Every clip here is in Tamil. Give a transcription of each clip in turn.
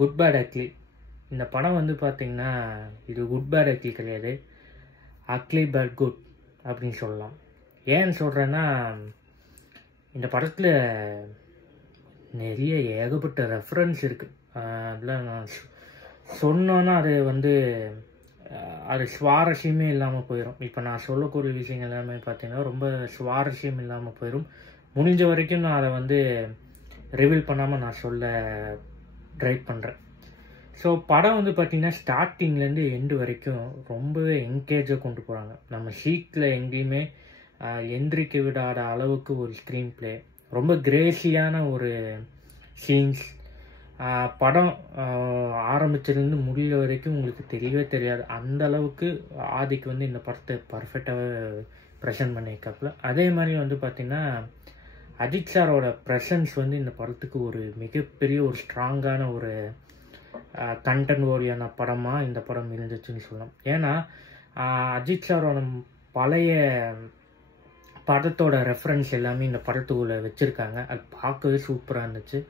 Good bad ugly. இந்த படம் வந்து பார்த்தீங்கன்னா இது குட் பேட் அக்லி கிடையாது, அக்லி பேட் குட் அப்படின்னு சொல்லலாம். ஏன்னு சொல்கிறேன்னா, இந்த படத்தில் நிறைய ஏகப்பட்ட ரெஃபரன்ஸ் இருக்குது. அதெல்லாம் நான் சொன்னோன்னா அது வந்து அது சுவாரஸ்யமே இல்லாமல் போயிடும். இப்போ நான் சொல்லக்கூடிய விஷயங்கள் எல்லாமே பார்த்தீங்கன்னா ரொம்ப சுவாரஸ்யம் இல்லாமல் போயிடும். முடிஞ்ச வரைக்கும் நான் அதை வந்து ரிவீல் பண்ணாமல் நான் சொல்ல ட்ரை பண்ணுறேன். ஸோ படம் வந்து பார்த்திங்கன்னா ஸ்டார்டிங்லேருந்து எண்டு வரைக்கும் ரொம்பவே என்கேஜாக கொண்டு போகிறாங்க. நம்ம ஷீட்டில் எங்கேயுமே எந்திரிக்க விடாத அளவுக்கு ஒரு ஸ்க்ரீன் பிளே, ரொம்ப கிரேசியான ஒரு சீன்ஸ். படம் ஆரம்பிச்சிருந்து முடிகிற வரைக்கும் உங்களுக்கு தெரியவே தெரியாது. அந்த அளவுக்கு ஆதிக்கு வந்து இந்த படத்தை பர்ஃபெக்டாகவே ப்ரெசென்ட் பண்ணியிருக்காப்புல. அதே மாதிரி வந்து பார்த்திங்கன்னா அஜித் சாரோட ப்ரெசன்ஸ் வந்து இந்த படத்துக்கு ஒரு மிகப்பெரிய ஒரு ஸ்ட்ராங்கான ஒரு கண்டென்ட் ஓரியான படமாக இந்த படம் இருந்துச்சுன்னு சொல்லலாம். ஏன்னா அஜித் சாரோட பழைய படத்தோட ரெஃபரன்ஸ் எல்லாமே இந்த படத்துக்குள்ளே வச்சுருக்காங்க. அது பார்க்கவே சூப்பராக இருந்துச்சு.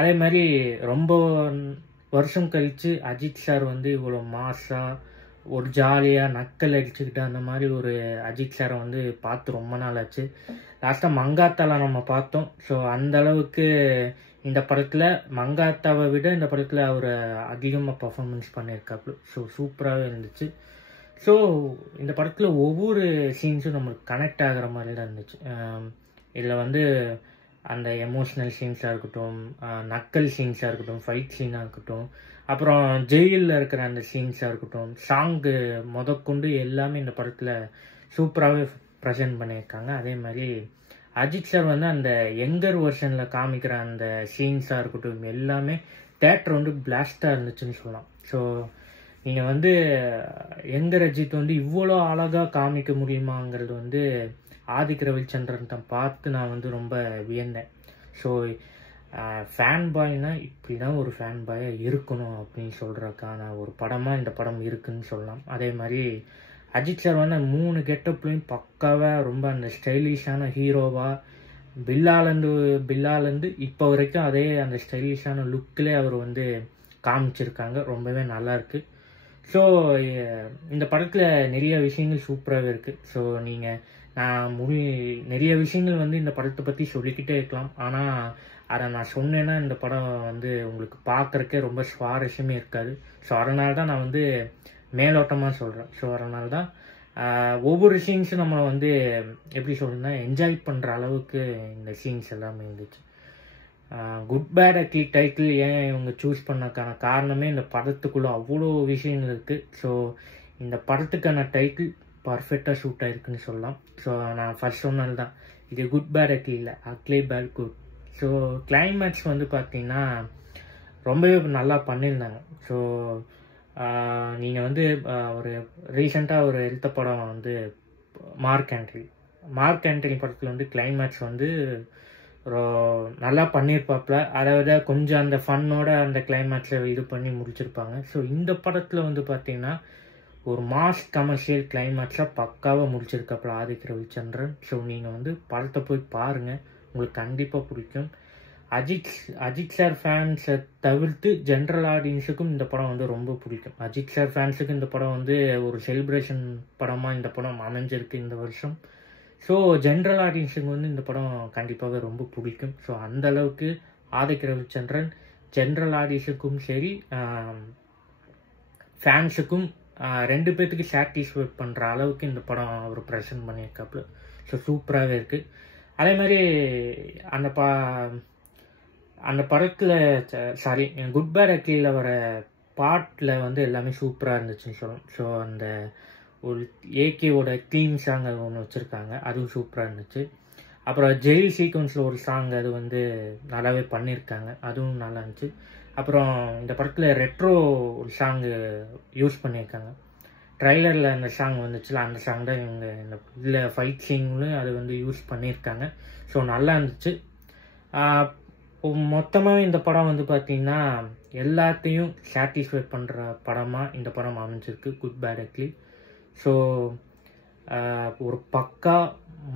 அதே மாதிரி ரொம்ப வருஷம் கழித்து அஜித் சார் வந்து இவ்வளோ மாஸாக ஒரு ஜாலியாக நக்கல் அடிச்சுக்கிட்டு அந்த மாதிரி ஒரு அஜித் சாரை வந்து பார்த்து ரொம்ப நாள் ஆச்சு. லாஸ்ட்டாக மங்காத்தால நம்ம பார்த்தோம். ஸோ அந்த அளவுக்கு இந்த படத்தில் மங்காத்தாவை விட இந்த படத்தில் அவர் அதிகமாக பர்ஃபார்மன்ஸ் பண்ணியிருக்காப்புல. ஸோ சூப்பராகவே இருந்துச்சு. ஸோ இந்த படத்தில் ஒவ்வொரு சீன்ஸும் நம்மளுக்கு கனெக்ட் ஆகிற மாதிரி தான் இருந்துச்சு. இதில் வந்து அந்த எமோஷ்னல் சீன்ஸாக இருக்கட்டும், நக்கல் சீன்ஸாக இருக்கட்டும், ஃபைட் சீனாக இருக்கட்டும், அப்புறம் ஜெயிலில் இருக்கிற அந்த சீன்ஸாக இருக்கட்டும், சாங்கு முதற்கொண்டு எல்லாமே இந்த படத்தில் சூப்பராகவே ப்ரெசென்ட் பண்ணியிருக்காங்க. அதே மாதிரி அஜித் சார் வந்து அந்த யங்கர் வெர்ஷனில் காமிக்கிற அந்த சீன்ஸாக இருக்கட்டும் எல்லாமே தேட்டர் வந்து பிளாஸ்டாக இருந்துச்சுன்னு சொல்லலாம். ஸோ நீங்கள் வந்து யங்கர் அஜித் வந்து இவ்வளோ அழகாக காமிக்க முடியுமாங்கிறது வந்து ஆதிக் ரவிச்சந்திரன் தான் பார்த்து நான் வந்து ரொம்ப வியந்தேன். ஸோ ஃபேன் பாய்னா இப்படி தான் ஒரு ஃபேன் பாயாக இருக்கணும் அப்படின்னு சொல்கிறதுக்கான ஒரு படமாக இந்த படம் இருக்குதுன்னு சொல்லலாம். அதே மாதிரி அஜித் சார் வந்து 3 கெட்டப்லையும் பக்காவாக ரொம்ப அந்த ஸ்டைலிஷான ஹீரோவாக பில்லாலேருந்து இப்போ வரைக்கும் அதே அந்த ஸ்டைலிஷான லுக்கிலே அவர் வந்து காமிச்சிருக்காங்க. ரொம்பவே நல்லாயிருக்கு. ஸோ இந்த படத்தில் நிறைய விஷயங்கள் சூப்பராகவே இருக்குது. ஸோ நான் நிறைய விஷயங்கள் வந்து இந்த படத்தை பற்றி சொல்லிக்கிட்டே இருக்கலாம். ஆனால் அதை நான் சொன்னேன்னா இந்த படம் வந்து உங்களுக்கு பார்க்குறக்கே ரொம்ப சுவாரஸ்யமே இருக்காது. ஸோ அதனால தான் நான் வந்து மேலோட்டமாக சொல்கிறேன். ஸோ அதனால தான் ஒவ்வொரு சீன்ஸும் நம்மளை வந்து எப்படி சொல்லணும்னா என்ஜாய் பண்ணுற அளவுக்கு இந்த சீன்ஸ் எல்லாமே இருந்துச்சு. குட் பேட் அக்லி டைட்டில் ஏன் இவங்க சூஸ் பண்ணக்கான காரணமே இந்த படத்துக்குள்ளே அவ்வளோ விஷயங்கள் இருக்குது. ஸோ இந்த படத்துக்கான டைட்டில் பர்ஃபெக்டாக ஷூட் ஆகிருக்குன்னு சொல்லலாம். ஸோ நான் ஃபர்ஸ்ட் சொன்னது தான், இது குட் பேட் அக்லி இல்லை, ugly bad good. So climax வந்து பார்த்திங்கன்னா ரொம்பவே நல்லா பண்ணியிருந்தாங்க. ஸோ நீங்கள் வந்து ஒரு ரீசெண்டாக ஒரு எடுத்த படம் வந்து மார்க் ஆண்டனி படத்தில் வந்து கிளைமேக்ஸ் வந்து நல்லா பண்ணியிருப்பாப்புல. அதை விட கொஞ்சம் அந்த ஃபன்னோட அந்த கிளைமேக்ஸை இது பண்ணி முடிச்சிருப்பாங்க. ஸோ இந்த படத்தில் வந்து பார்த்திங்கன்னா ஒரு மாஸ் கமர்ஷியல் கிளைமேக்ஸாக பக்காவாக முடிச்சிருக்காப்புல ஆதிக் ரவிச்சந்திரன். ஸோ நீங்கள் வந்து படத்தை போய் பாருங்கள், உங்களுக்கு கண்டிப்பாக பிடிக்கும். அஜித் சார் ஃபேன்ஸை தவிர்த்து ஜென்ரல் ஆடியன்ஸுக்கும் இந்த படம் வந்து ரொம்ப பிடிக்கும். அஜித் சார் ஃபேன்ஸுக்கு இந்த படம் வந்து ஒரு செலிப்ரேஷன் படமாக இந்த படம் அமைஞ்சிருக்கு இந்த வருஷம். ஸோ ஜென்ரல் ஆடியன்ஸுக்கு வந்து இந்த படம் கண்டிப்பாக ரொம்ப பிடிக்கும். ஸோ அந்தளவுக்கு ஆதிக் ரவிச்சந்திரன் ஜென்ரல் ஆடியன்ஸுக்கும் சரி ஃபேன்ஸுக்கும் 2 பேர்த்துக்கு சாட்டிஸ்ஃபை பண்ணுற அளவுக்கு இந்த படம் அவர் ப்ரெசென்ட் பண்ணியிருக்காப்புல. ஸோ சூப்பராகவே இருக்குது. அதே மாதிரி அந்த படத்தில் குட் பேட் அக்லியில் வர பாட்டில் வந்து எல்லாமே சூப்பராக இருந்துச்சுன்னு சொல்லலாம். ஸோ அந்த ஒரு ஏகேவோட க்ளீன் சாங் அது ஒன்று வச்சுருக்காங்க, அதுவும் சூப்பராக இருந்துச்சு. அப்புறம் ஜெயில் சீக்வன்ஸில் ஒரு சாங் அது வந்து நல்லாவே பண்ணியிருக்காங்க, அதுவும் நல்லா இருந்துச்சு. அப்புறம் இந்த படத்தில் ரெட்ரோ ஒரு சாங்கு யூஸ் பண்ணியிருக்காங்க. ட்ரைலரில் அந்த சாங் வந்துச்சுல, அந்த சாங் தான் இவங்க இந்த இதில் ஃபைட் சீன்லையும் அது வந்து யூஸ் பண்ணியிருக்காங்க. ஸோ நல்லா இருந்துச்சு. மொத்தமாகவே இந்த படம் வந்து பார்த்திங்கன்னா எல்லாத்தையும் சாட்டிஸ்ஃபை பண்ணுற படமாக இந்த படம் அமைஞ்சிருக்கு, குட் பேட் அக்லி. ஸோ ஒரு பக்கா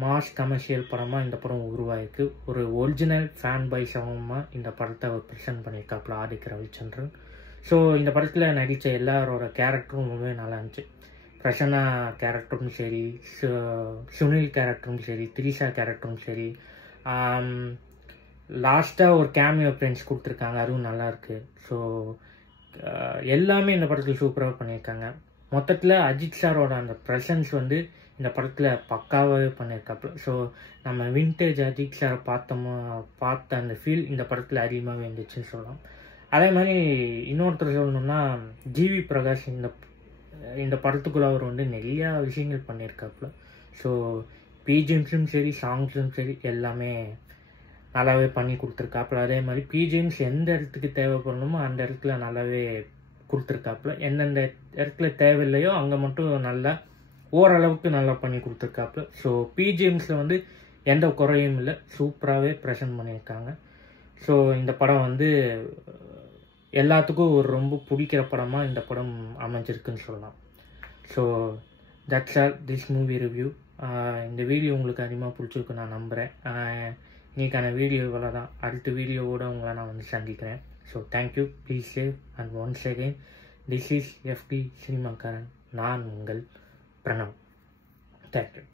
மாஸ் கமர்ஷியல் படமாக இந்த படம் உருவாயிருக்கு. ஒரு ஒரிஜினல் ஃபேன் பாய் சமமாக இந்த படத்தை அவர் ப்ரெசென்ட் பண்ணியிருக்காப்புல ஆதிக் ரவிச்சந்திரன். ஸோ இந்த படத்தில் நடித்த எல்லாரோட கேரக்டரும் ரொம்பவே நல்லா இருந்துச்சு. பிரசன்னா கேரக்டரும் சரி, சுனில் கேரக்டரும் சரி, திரிஷா கேரக்டரும் சரி, லாஸ்ட்டாக ஒரு கேமியோ ஃப்ரெண்ட்ஸ் கொடுத்துருக்காங்க, அதுவும் நல்லாயிருக்கு. ஸோ எல்லாமே இந்த படத்தில் சூப்பராக பண்ணியிருக்காங்க. மொத்தத்தில் அஜித் சாரோட அந்த ப்ரெசன்ஸ் வந்து இந்த படத்தில் பக்காவாகவே பண்ணியிருக்காப்புல. ஸோ நம்ம வின்டேஜ் அஜித் சாரை பார்த்த அந்த ஃபீல் இந்த படத்தில் அதிகமாகவே இருந்துச்சுன்னு சொல்லலாம். அதே மாதிரி இன்னொருத்தர் சொல்லணும்னா ஜிவி பிரகாஷ் இந்த படத்துக்குள்ள அவர் வந்து நிறையா விஷயங்கள் பண்ணியிருக்காப்புல. ஸோ பிஜிஎம்ஸும் சரி, சாங்ஸும் சரி, எல்லாமே நல்லாவே பண்ணி கொடுத்துருக்காப்புல. அதே மாதிரி பிஜிஎம்ஸ் எந்த இடத்துக்கு தேவைப்படணுமோ அந்த இடத்துல நல்லாவே கொடுத்துருக்காப்புல. எந்தெந்த இடத்துல தேவையில்லையோ அங்கே மட்டும் நல்லா ஓரளவுக்கு நல்லா பண்ணி கொடுத்துருக்காப்புல. ஸோ பிஜிஎம்ஸில் வந்து எந்த குறையும் இல்லை, சூப்பராகவே ப்ரெசென்ட் பண்ணியிருக்காங்க. ஸோ இந்த படம் வந்து எல்லாத்துக்கும் ஒரு ரொம்ப பிடிக்கிற படமாக இந்த படம் அமைஞ்சிருக்குன்னு சொல்லலாம். So that's all this movie review. இந்த வீடியோ உங்களுக்கு அதிகமாக பிடிச்சிருக்கு நான் நம்புகிறேன். இன்றைக்கான வீடியோ இவ்வளோ தான். அடுத்த வீடியோவோடு உங்களை நான் வந்து சந்திக்கிறேன். So thank you, please save and once again this is FP சினிமாக்காரன். நான் உங்கள் பிரணவ். தேங்க்யூ.